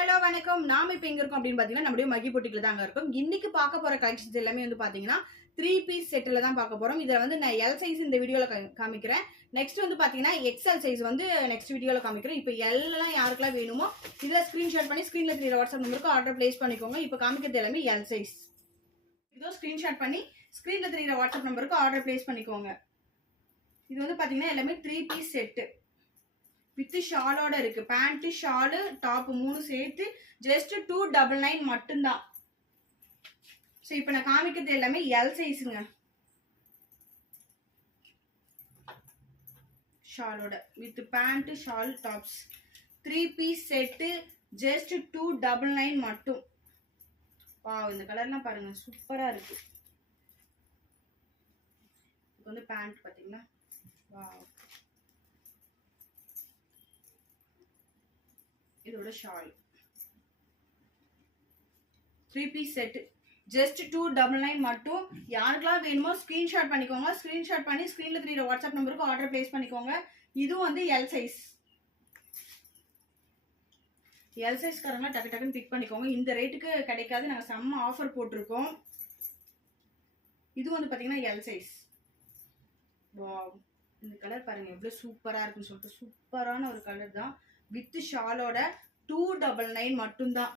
Hello வணக்கம். நாம இப்ப எங்க இருக்கோம் அப்படின்னு பாத்தீங்கன்னா நம்மளுடைய மகி பொட்டிக்குல தான் இருக்கோம். இன்னைக்கு பார்க்க போற கலெக்ஷன்ஸ் எல்லாமே வந்து பாத்தீங்கன்னா 3 பீஸ் செட்ல தான் பார்க்க போறோம். இதுல வந்து நான் எல் சைஸ் இந்த வீடியோல காமிக்கிறேன். நெக்ஸ்ட் வந்து பாத்தீங்கன்னா எக்ஸ்எல் சைஸ் வந்து நெக்ஸ்ட் வீடியோல காமிக்கிறேன். இப்போ எல் எல்லாம் யாருக்கெல்லாம் வேணுமோ இதுல ஸ்கிரீன்ஷாட் பண்ணி ஸ்கிரீன்ல தெரியற வாட்ஸ்அப் நம்பருக்கு ஆர்டர் பிளேஸ் பண்ணிக்கோங்க. இப்போ காமிக்கிறது எல்லாமே எல் சைஸ். இதோ ஸ்கிரீன்ஷாட் பண்ணி ஸ்கிரீன்ல தெரியற வாட்ஸ்அப் நம்பருக்கு ஆர்டர் பிளேஸ் பண்ணிக்கோங்க. இது வந்து பாத்தீங்கன்னா எல்லாமே 3 பீஸ் செட் வித் ஷாலோட இருக்கு. பேண்ட் ஷாலு டாப் 3 சேர்த்து ஜஸ்ட் 299 மட்டும்தான். ஸோ இப்போ நான் காமிக்கிறது எல்லாமே எல் சைஸுங்க. ஷாலோட with pant shawl tops 3 piece set just 299 மட்டும். வாவ், இந்த கலர்லாம் பாருங்க சூப்பரா இருக்கு. இது வந்து பேண்ட் பாத்தீங்களா? வாவ், இதோட ஷால் 3 பீஸ் செட் ஜஸ்ட் 299 மட்டும். யாருக்கெல்லாம் வேணுமோ ஸ்கிரீன்ஷாட் பண்ணிக்கோங்க. ஸ்கிரீன்ஷாட் பண்ணி ஸ்கிரீன்ல தெரியற வாட்ஸ்அப் நம்பருக்கு ஆர்டர் பிளேஸ் பண்ணிக்கோங்க. இதுவும் வந்து எல் சைஸ். எல் சைஸ் காரங்க டக்கு டக்குன்னு பிக் பண்ணிக்கோங்க. இந்த ரேட்டுக்கு கிடைக்காது, நாங்க செம்ம ஆஃபர் போட்டிருக்கோம். இது வந்து பாத்தீங்கன்னா எல் சைஸ். வாவ், இந்த கலர் பாருங்க எவ்வளவு சூப்பரா இருக்குன்னு சொல்லிட்டு சூப்பரான ஒரு கலர் தான். வித் ஷாலோட 299 மட்டும்தான்.